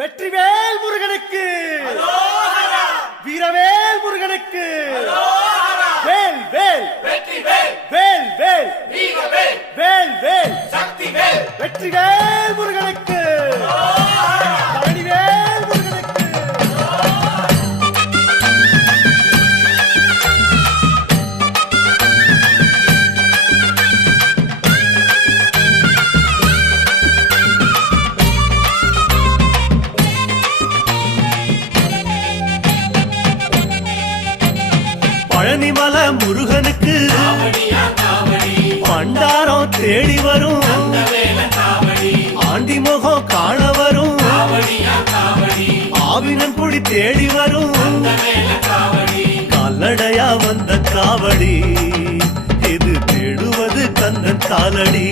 வெற்றிவேல் முருகனுக்கு, வீரவேல் முருகனுக்கு, வேல் வேல் வேல் வேல் வேல் வேல் வெற்றிவேல் முருகனுக்கு, பழனிவேல் முருகனுக்கு. பழனிமல முருகனுக்கு பண்டாரம் தேடி வரும், ஆண்டி முகம் காண வரும், ஆவினன் குடி தேடி வரும், கால்நடையா வந்த காவடி இது தேடுவது கந்தன் காலடி.